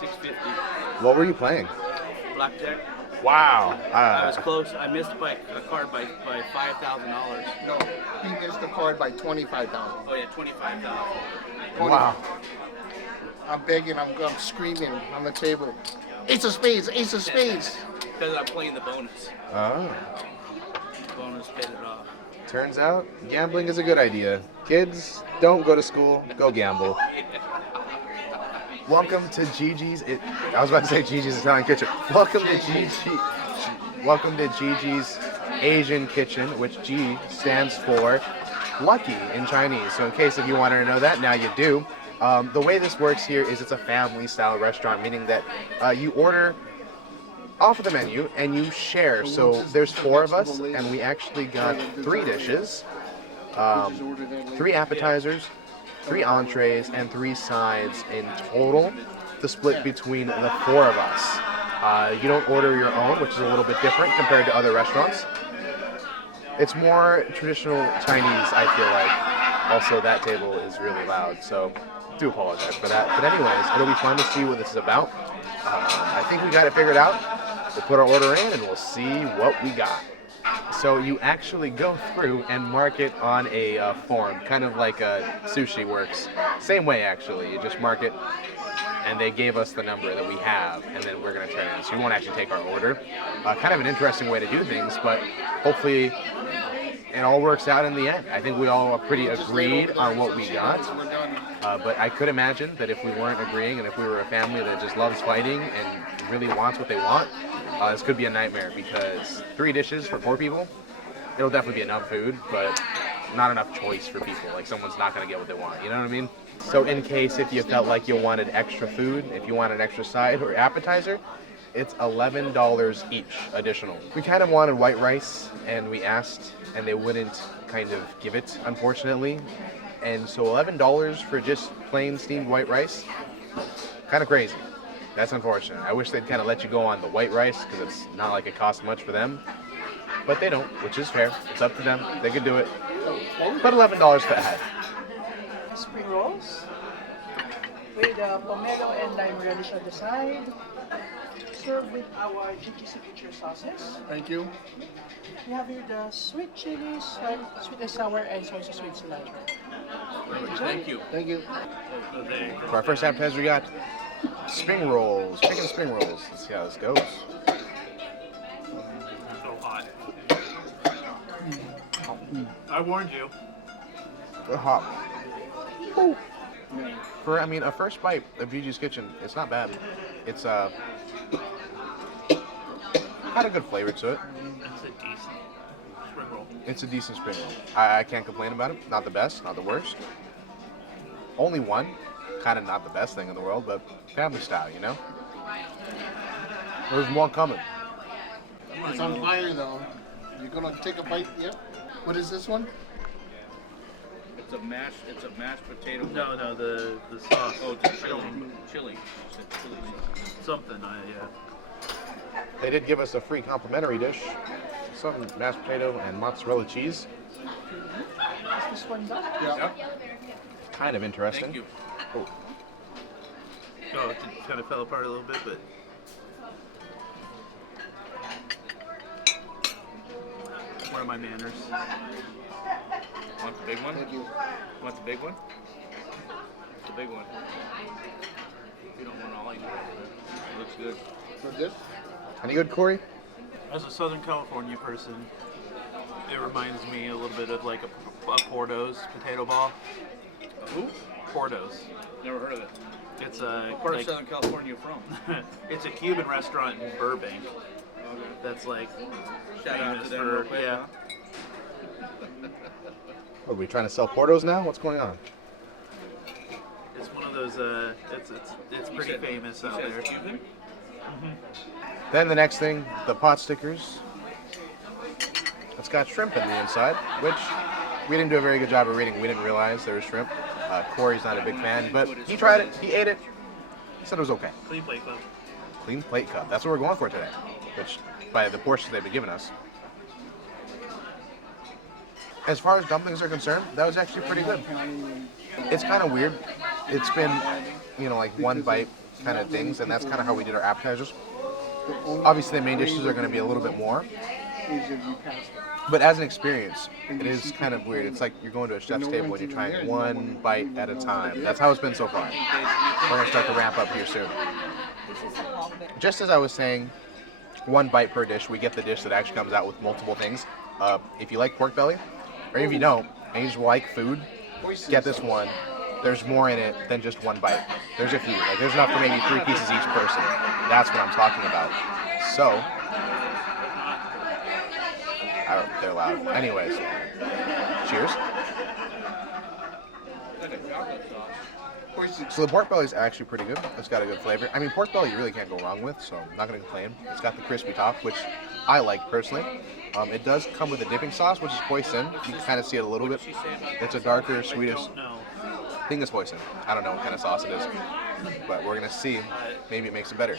650. What were you playing? Blackjack. Wow. I was close. I missed by a card by $5,000. No, he missed the card by 25,000. Oh yeah, 25,000. Wow. I'm begging, I'm screaming on the table. Ace of spades, ace of spades. Because I'm playing the bonus. Oh. Bonus paid it off. Turns out gambling is a good idea. Kids, don't go to school, go gamble. Welcome to JiJi's. I was about to say JiJi's Italian Kitchen. Welcome to JiJi's Asian Kitchen, which G stands for lucky in Chinese. So in case if you wanted to know that, now you do. The way this works here is it's a family-style restaurant, meaning that you order off of the menu and you share. So there's 4 of us, and we actually got 3 dishes, 3 appetizers, 3 entrees, and 3 sides in total to split between the 4 of us. You don't order your own, which is a little bit different compared to other restaurants. It's more traditional Chinese, I feel like. Also, that table is really loud, so I do apologize for that. But anyways, it'll be fun to see what this is about. I think we got it figured out. We'll put our order in and we'll see what we got. So you actually go through and mark it on a form, kind of like sushi works. Same way, actually. You just mark it, and they gave us the number that we have, and then we're going to turn it in. So we won't actually take our order. Kind of an interesting way to do things, but hopefully it all works out in the end. I think we all are pretty agreed on what we got. But I could imagine that if we weren't agreeing, and if we were a family that just loves fighting and really wants what they want, this could be a nightmare, because 3 dishes for 4 people, it'll definitely be enough food, but not enough choice for people. Like, someone's not going to get what they want, you know what I mean? So in case if you felt like you wanted extra food, if you want an extra side or appetizer, it's $11 each additional. We kind of wanted white rice, and we asked, and they wouldn't kind of give it, unfortunately. And so $11 for just plain steamed white rice, kind of crazy. That's unfortunate. I wish they'd kind of let you go on the white rice, because it's not like it costs much for them. But they don't, which is fair. It's up to them. They can do it. But $11 for a head. Spring rolls? with pomelo and lime relish on the side. Served with our JiJi signature sauces. Thank you. We have here the sweet chilies, sweet and sour, and also sweet cilantro. Thank you. Thank you. For our first appetizer, we got spring rolls, chicken spring rolls. Let's see how this goes. So hot. I warned you. They're hot. For, I mean, a first bite of JiJi's Kitchen, it's not bad. It's had a good flavor to it. It's a decent spring roll. It's a decent spring roll. I can't complain about it. Not the best, not the worst. Only one. Kind of not the best thing in the world, but family style, you know? There's more coming. It's on fire though. You're gonna take a bite? Yep. What is this one? It's a mashed potato. No, the sauce. Oh, it's a chili. It's a chili sauce. Something, yeah. They did give us a free complimentary dish. Some mashed potato and mozzarella cheese. Is this one done? Yeah. Kind of interesting. Thank you. Oh, Oh, it kind of fell apart a little bit, but where are my manners? Want the big one? Thank you. Want the big one? The big one. You don't want all you want. It looks good. For this? any good, Corey? As a Southern California person, it reminds me a little bit of like a Porto's potato ball. Who? Porto's. Never heard of it. It's a What part like, of Southern California you from? it's a Cuban restaurant in Burbank. That's like Shout out famous to them for real quick, yeah. huh? Are we trying to sell Portos now? What's going on? It's one of those. It's pretty famous out there. Cuban? Then the next thing, the pot stickers. It's got shrimp in the inside, which we didn't do a very good job of reading. We didn't realize there was shrimp. Corey's not a big fan, but he tried it. He ate it. He said it was okay. Clean plate club. Clean plate cup. That's what we're going for today, which by the portions they've been giving us. As far as dumplings are concerned, that was actually pretty good. It's kind of weird. It's been, like one bite kind of things, and that's kind of how we did our appetizers. Obviously, the main dishes are going to be a little bit more. But as an experience, it is kind of weird. It's like you're going to a chef's table and you're trying one bite at a time. That's how it's been so far. We're going to start to ramp up here soon. Just as I was saying, one bite per dish, we get the dish that actually comes out with multiple things. If you like pork belly, or if you don't, and you just like food, get this one. There's more in it than just one bite. There's a few. Like there's enough for maybe 3 pieces each person. That's what I'm talking about. So, they're loud. Anyways, cheers. So the pork belly is actually pretty good. It's got a good flavor. I mean, pork belly you really can't go wrong with, so I'm not going to complain. It's got the crispy top, which I like personally. It does come with a dipping sauce, which is hoisin. You can kind of see it a little bit. It's a darker, sweetest. I think it's hoisin. I don't know what kind of sauce it is, but we're going to see. Maybe it makes it better.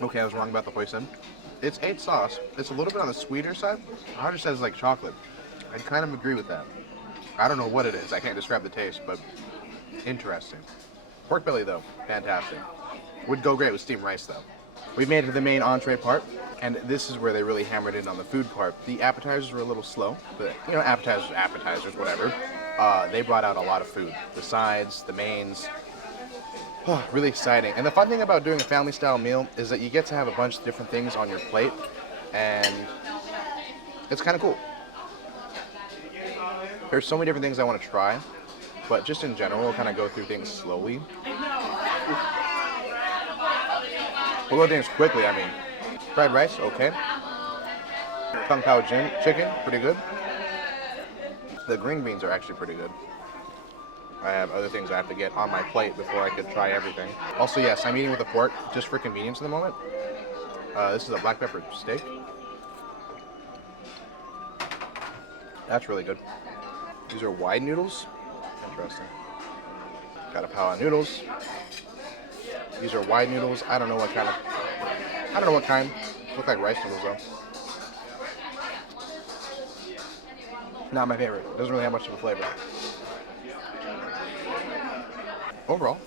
Okay, I was wrong about the hoisin. It's 8 sauce. It's a little bit on the sweeter side. Ours says like chocolate. I kind of agree with that. I don't know what it is. I can't describe the taste, but interesting. Pork belly, though, fantastic. Would go great with steamed rice, though. We made it to the main entree part, and this is where they really hammered in on the food part. The appetizers were a little slow, but, appetizers, whatever. They brought out a lot of food. The sides, the mains. Oh, really exciting. And the fun thing about doing a family-style meal is that you get to have a bunch of different things on your plate, and it's kind of cool. There's so many different things I want to try, but just in general, we'll kind of go through things slowly. We'll go things quickly, I mean. Fried rice, okay. Kung Pao chicken, pretty good. The green beans are actually pretty good. I have other things I have to get on my plate before I could try everything. Also, yes, I'm eating with the pork just for convenience at the moment. This is a black pepper steak. That's really good. These are wide noodles. Interesting. Got a pile of noodles. These are wide noodles. I don't know what kind. Look like rice noodles though. Not my favorite. Doesn't really have much of a flavor. overall,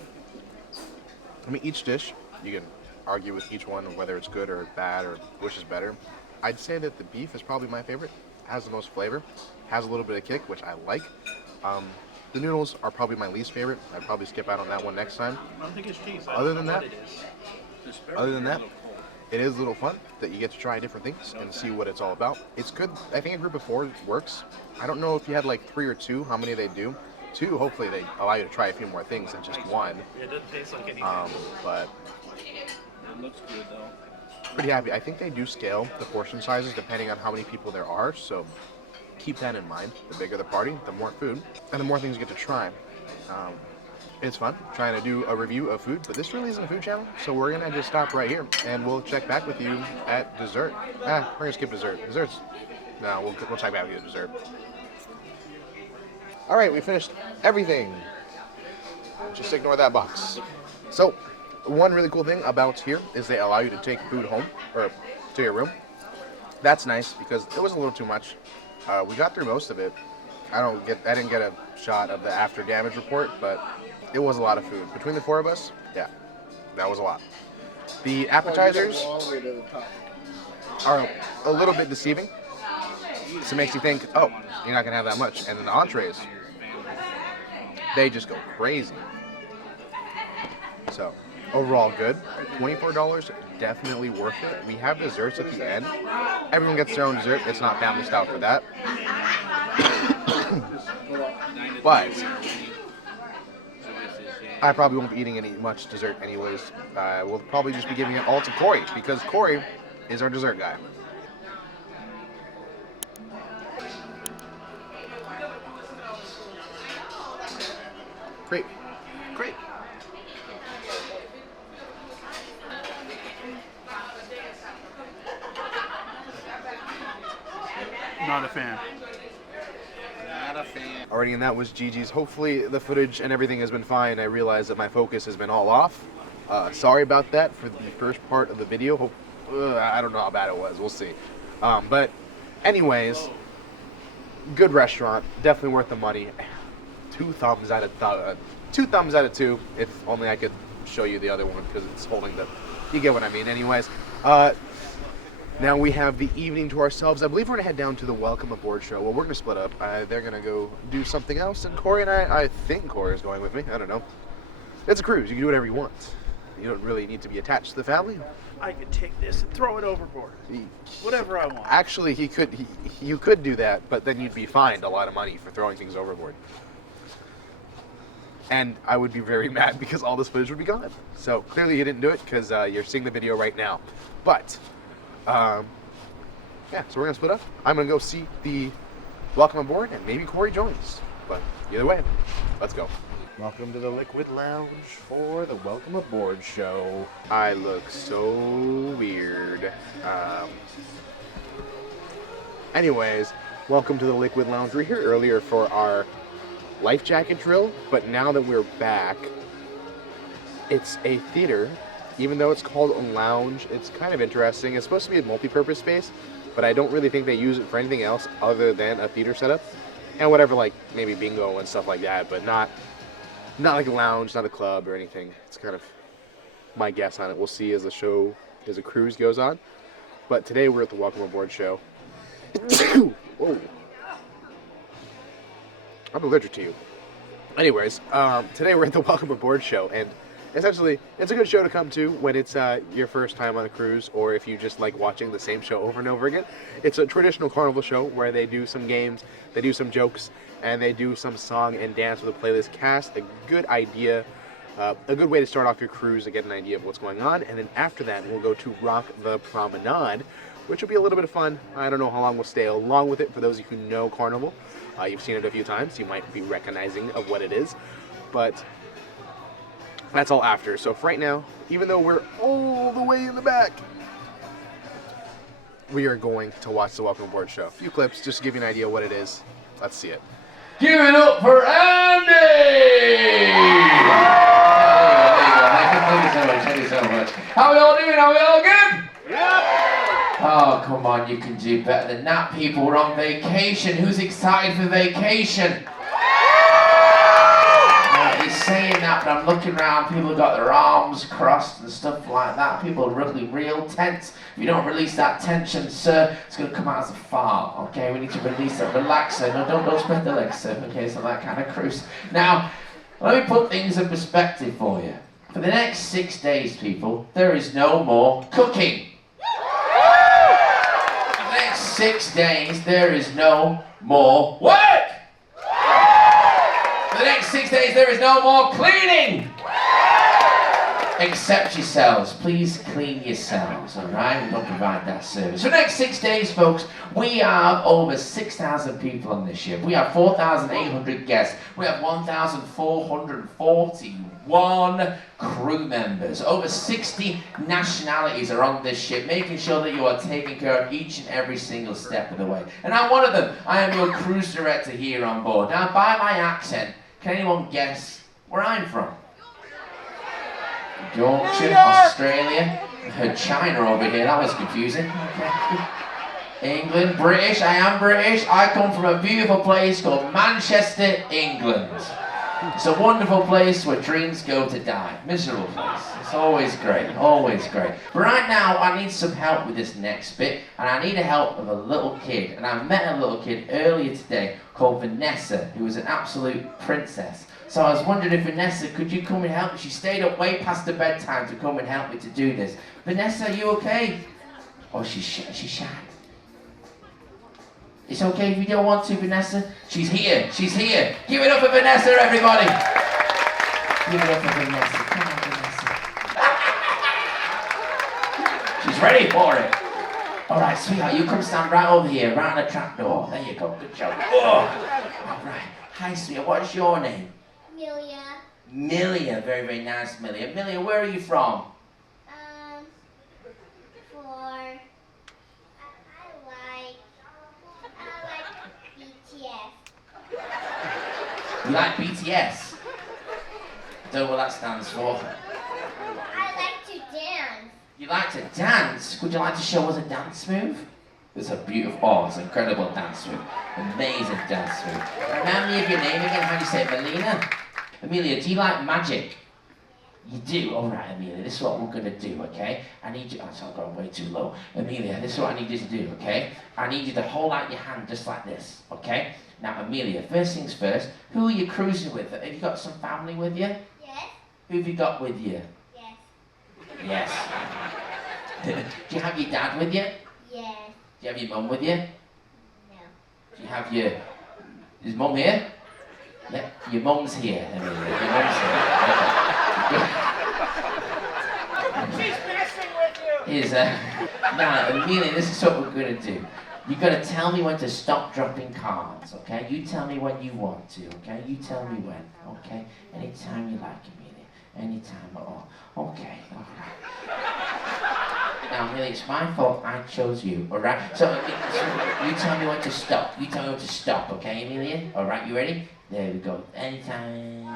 I mean, each dish, you can argue with each one whether it's good or bad or which is better. I'd say that the beef is probably my favorite. Has the most flavor, has a little bit of kick, which I like. The noodles are probably my least favorite. I'd probably skip out on that one next time. I don't think it's cheese. Other than that, it is a little fun that you get to try different things and see what it's all about. It's good. I think a group of 4 works. I don't know if you had like 3 or 2, how many they do. 2, hopefully they allow you to try a few more things than just 1. It doesn't taste like anything. But It looks good though. pretty happy. I think they do scale the portion sizes depending on how many people there are, so keep that in mind. The bigger the party, the more food, and the more things you get to try. It's fun trying to do a review of food, but this really isn't a food channel, so we're gonna just stop right here, and we'll check back with you at dessert. We're gonna skip dessert. Dessert's, no, we'll check back with you at dessert. All right, we finished everything. Just ignore that box. So, one really cool thing about here is they allow you to take food home, or to your room. That's nice because it was a little too much. We got through most of it. I didn't get a shot of the after damage report, but it was a lot of food. Between the 4 of us, yeah, that was a lot. The appetizers are a little bit deceiving. So it makes you think, oh, you're not gonna have that much. And then the entrees, they just go crazy. So overall good. $24, definitely worth it. We have desserts at the end. Everyone gets their own dessert. It's not family style for that. But I probably won't be eating much dessert anyways. We'll probably just be giving it all to Corey because Corey is our dessert guy. Great. Great. Not a fan. Not a fan. Alrighty, and that was JiJi's. Hopefully the footage and everything has been fine. I realize that my focus has been all off. Sorry about that for the first part of the video. I don't know how bad it was. We'll see. But anyways, good restaurant. Definitely worth the money. 2 thumbs out of 2 thumbs out of 2. If only I could show you the other one because it's holding the. You get what I mean. Anyways, now we have the evening to ourselves. I believe we're gonna head down to the Welcome Aboard show. Well, we're gonna split up. They're gonna go do something else, and Corey and I think Corey is going with me. I don't know. It's a cruise. You can do whatever you want. You don't really need to be attached to the family. I could take this and throw it overboard. Whatever I want. Actually, you could do that, but then you'd be fined a lot of money for throwing things overboard. And I would be very mad because all this footage would be gone. So clearly you didn't do it because you're seeing the video right now. But, yeah, so we're gonna split up. I'm gonna go see the Welcome Aboard and maybe Corey joins. But either way, let's go. Welcome to the Liquid Lounge for the Welcome Aboard show. I look so weird. Anyways, welcome to the Liquid Lounge. We were here earlier for our life jacket drill, but now that we're back, it's a theater. Even though it's called a lounge, it's kind of interesting. It's supposed to be a multi-purpose space, but I don't really think they use it for anything else other than a theater setup and whatever, like maybe bingo and stuff like that, but not like a lounge, not a club or anything. It's kind of my guess on it. We'll see as the cruise goes on. But today we're at the Welcome Aboard show. Whoa. I'm allergic to you. Anyways, today we're at the Welcome Aboard show, and essentially, it's a good show to come to when it's your first time on a cruise, or if you just like watching the same show over and over again. It's a traditional Carnival show where they do some games, they do some jokes, and they do some song and dance with a playlist cast. A good idea, a good way to start off your cruise and get an idea of what's going on. And then after that, we'll go to Rock the Promenade, which will be a little bit of fun. I don't know how long we'll stay along with it. For those of you who know Carnival, you've seen it a few times. You might be recognizing of what it is, but that's all after. So for right now, even though we're all the way in the back, we are going to watch the Welcome Aboard show. A few clips just to give you an idea of what it is. Let's see it. Give it up for Andy! Thank you so much. How we all doing? Are we all good? Yeah! Oh, come on, you can do better than that. People, we're on vacation. Who's excited for vacation? He's saying that. out, but I'm looking around, people got their arms crossed and stuff like that. People are really real tense. If you don't release that tension, sir, it's going to come out as a fart, okay? We need to release it. Relax, sir. No, don't spread the legs, sir, okay? It's not that kind of cruise. Now, let me put things in perspective for you. For the next 6 days, people, there is no more cooking. For the next 6 days, there is no more work. For the next 6 days, there is no more cleaning. Accept yourselves. Please clean yourselves, all right? We don't provide that service. For the next 6 days, folks, we have over 6,000 people on this ship. We have 4,800 guests. We have 1,441 crew members. Over 60 nationalities are on this ship, making sure that you are taking care of each and every single step of the way. And I'm one of them. I am your cruise director here on board. Now, by my accent, can anyone guess where I'm from? Yorkshire, Australia. I heard China over here, that was confusing. Okay. England, British, I am British. I come from a beautiful place called Manchester, England. It's a wonderful place where dreams go to die. Miserable place. It's always great, always great. But right now, I need some help with this next bit, and I need the help of a little kid. And I met a little kid earlier today called Vanessa, who was an absolute princess. So I was wondering if Vanessa, could you come and help me? She stayed up way past the bedtime to come and help me to do this. Vanessa, are you okay? Oh, she's shy. It's okay if you don't want to, Vanessa. She's here. She's here. Give it up for Vanessa, everybody. Give it up for Vanessa. Come on, Vanessa. She's ready for it. All right, sweetheart, you come stand right over here, right on the trap door. There you go. Good job. Oh. All right. Hi, sweetheart. What's your name? Milia. Milia. Very, very nice, Milia. Milia, where are you from? You like BTS? I don't know what that stands for. I like to dance. You like to dance? Would you like to show us a dance move? It's a beautiful, it's an incredible dance move. Amazing dance move. Remind me of your name again, how do you say it? Melina? Amelia, do you like magic? You do? Alright, Amelia, this is what we're gonna do, okay? I need you, I'm going way too low. Amelia, this is what I need you to do, okay? I need you to hold out your hand just like this, okay? Now, Amelia, first things first, who are you cruising with? Have you got some family with you? Yes. Who have you got with you? Yes. Yes. Do you have your dad with you? Yes. Do you have your mum with you? No. Do you have your... Is mum here? Yeah, your mum's here, Amelia. Your mum's here. She's messing with you. Now, Amelia, this is what we're going to do. You've got to tell me when to stop dropping cards, okay? You tell me when you want to, okay? You tell me when, okay? Anytime you like, Amelia. Anytime at all. Okay, all right. Now, Amelia, it's my fault I chose you, all right? So you tell me when to stop. You tell me when to stop, okay, Amelia? All right, you ready? There we go. Anytime.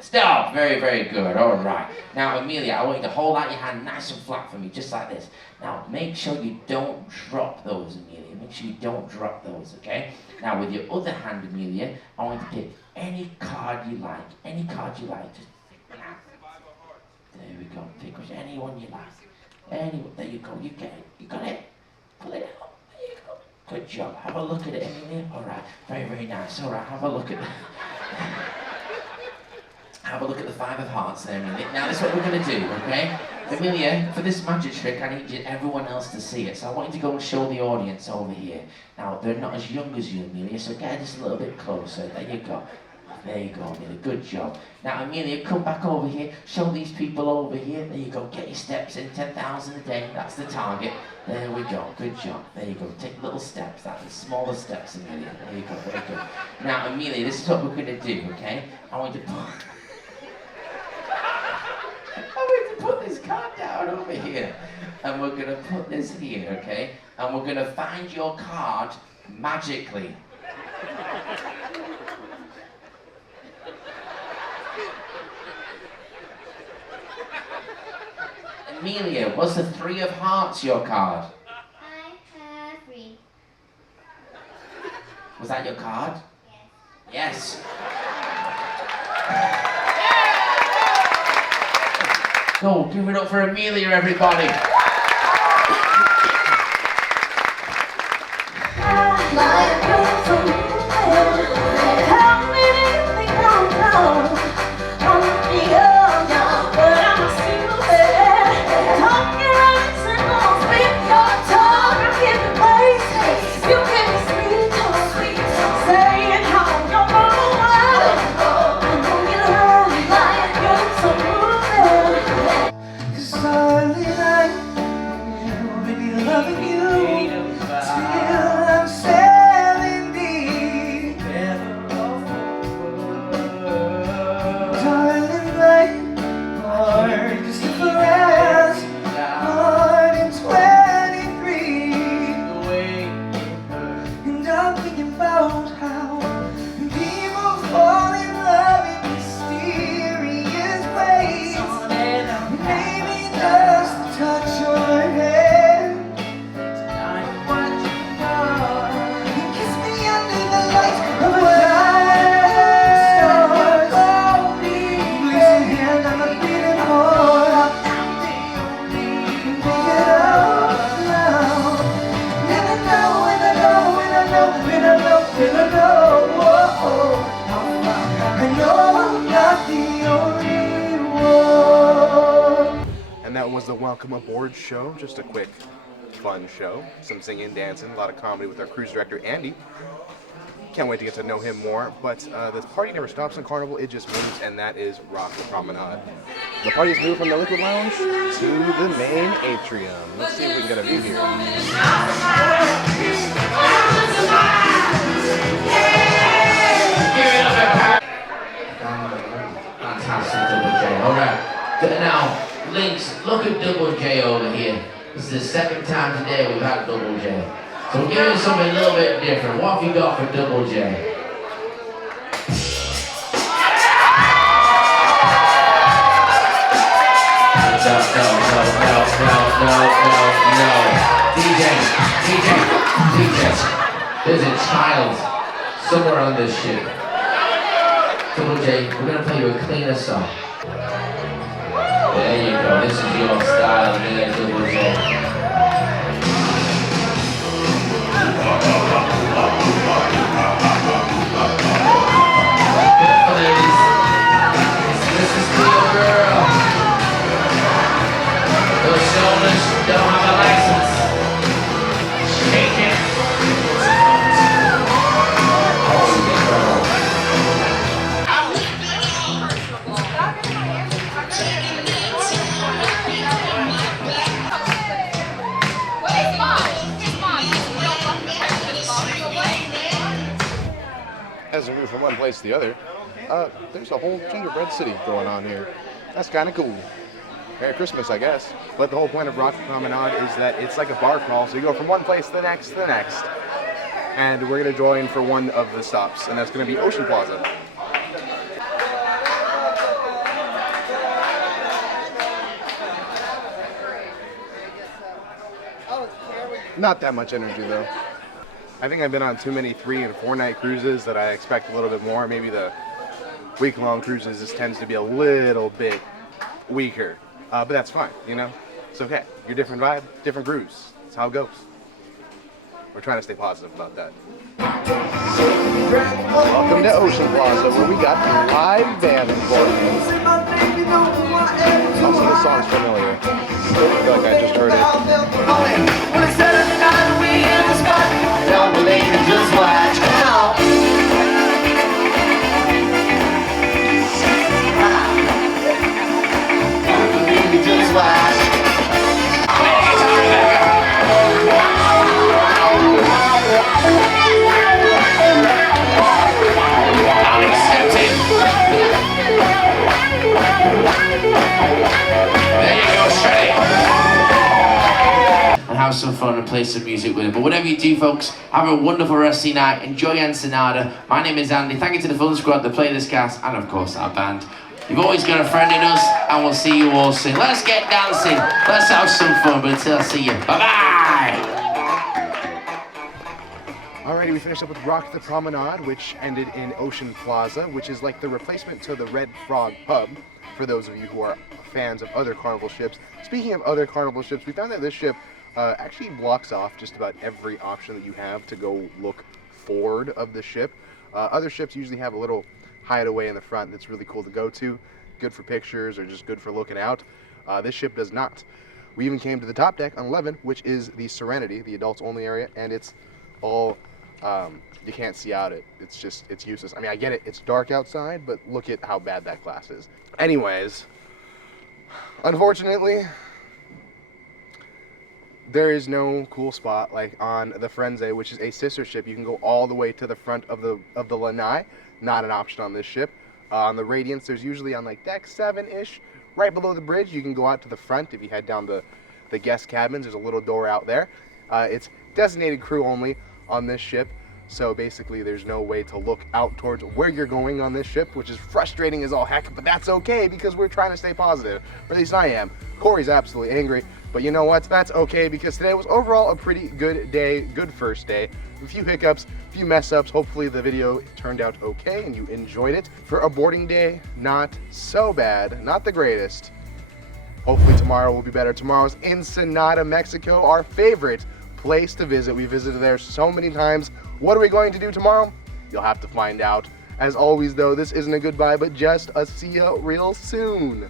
Stop! Very, very good. All right. Now, Amelia, I want you to hold out your hand nice and flat for me, just like this. Now, make sure you don't drop those, Amelia. Make sure you don't drop those, okay? Now, with your other hand, Amelia, I want you to pick any card you like. Any card you like. Just pick one. There we go. Pick any one you like. Anyone. There you go. You get it. You got it? Pull it out. There you go. Good job. Have a look at it, Amelia. All right. Very, very nice. All right. Have a look at it. Have a look at the 5 of hearts there, Amelia. Now, this is what we're going to do, okay? Amelia, for this magic trick, I need everyone else to see it. So I want you to go and show the audience over here. Now, they're not as young as you, Amelia, so get just a little bit closer. There you go. There you go, Amelia. Good job. Now, Amelia, come back over here. Show these people over here. There you go. Get your steps in. 10,000 a day. That's the target. There we go. Good job. There you go. Take little steps. That's the smaller steps, Amelia. There you go. Very good. Now, Amelia, this is what we're going to do, okay? I want you to put this card down over here. And we're going to put this here, okay? And we're going to find your card magically. Amelia, was the 3 of hearts your card? I have 3. Was that your card? Yes. Yes. Go, give it up for Amelia, everybody. And that was the Welcome Aboard show. Just a quick, fun show. Some singing, dancing, a lot of comedy with our cruise director, Andy. Can't wait to get to know him more. But the party never stops in Carnival, it just moves, and that is Rock the Promenade. The party's moved from the Liquid Lounge to the main atrium. Let's see if we can get a view here. Fantastic, Double J. Alright, now, Lynx, look at Double J over here. This is the second time today we've had Double J. So we're giving you something a little bit different. What have you got for Double J? No. DJ. There's a child somewhere on this ship. Double J, we're gonna play you a cleaner song. There you go, this is your style, there, Double J. Ladies, this is for your girl. Those shoulders don't have a license. Shake it. As we move from one place to the other, there's a whole gingerbread city going on here. That's kind of cool. Merry Christmas, I guess. But the whole point of Rock the Promenade is that it's like a bar crawl, so you go from one place to the next, And we're going to join for one of the stops, and that's going to be Ocean Plaza. Not that much energy, though. I think I've been on too many 3- and 4-night cruises that I expect a little bit more. Maybe the week-long cruises, this tends to be a little bit weaker. But that's fine, you know? It's okay. Your different vibe, different cruise. That's how it goes. We're trying to stay positive about that. Welcome to Ocean Plaza, where we got live band performance. Also, this song's familiar. I feel like I just heard it. Just watch. Just watch. Have some fun and play some music with it. But whatever you do, folks, have a wonderful rest of your night. Enjoy Ensenada. My name is Andy. Thank you to the Fun Squad, the Playlist Cast, and of course our band. You've always got a friend in us, and we'll see you all soon. Let's get dancing. Let's have some fun. But until I see you, bye-bye. Alrighty, we finished up with Rock the Promenade, which ended in Ocean Plaza, which is like the replacement to the Red Frog Pub, for those of you who are fans of other Carnival ships. Speaking of other Carnival ships, we found that this ship actually blocks off just about every option that you have to go look forward of the ship. Other ships usually have a little hideaway in the front that's really cool to go to, good for pictures or just good for looking out. This ship does not. We even came to the top deck on 11, which is the Serenity, the adults only area, and it's all, you can't see out it. It's just, it's useless. I mean, I get it, it's dark outside, but look at how bad that class is. Anyways, unfortunately, there is no cool spot like on the Frenzy, which is a sister ship. You can go all the way to the front of the lanai. Not an option on this ship. On the Radiance, there's usually on like deck 7-ish, right below the bridge. You can go out to the front if you head down the guest cabins. There's a little door out there. It's designated crew only on this ship, so basically there's no way to look out towards where you're going on this ship, which is frustrating as all heck, but that's okay because we're trying to stay positive, or at least I am. Corey's absolutely angry, but you know what? That's okay because today was overall a pretty good day, good first day. A few hiccups, a few mess ups. Hopefully the video turned out okay and you enjoyed it. For a boarding day, not so bad, not the greatest. Hopefully tomorrow will be better. Tomorrow's Ensenada, Mexico, our favorite place to visit. We visited there so many times. What are we going to do tomorrow? You'll have to find out. As always though, this isn't a goodbye, but just a see ya real soon.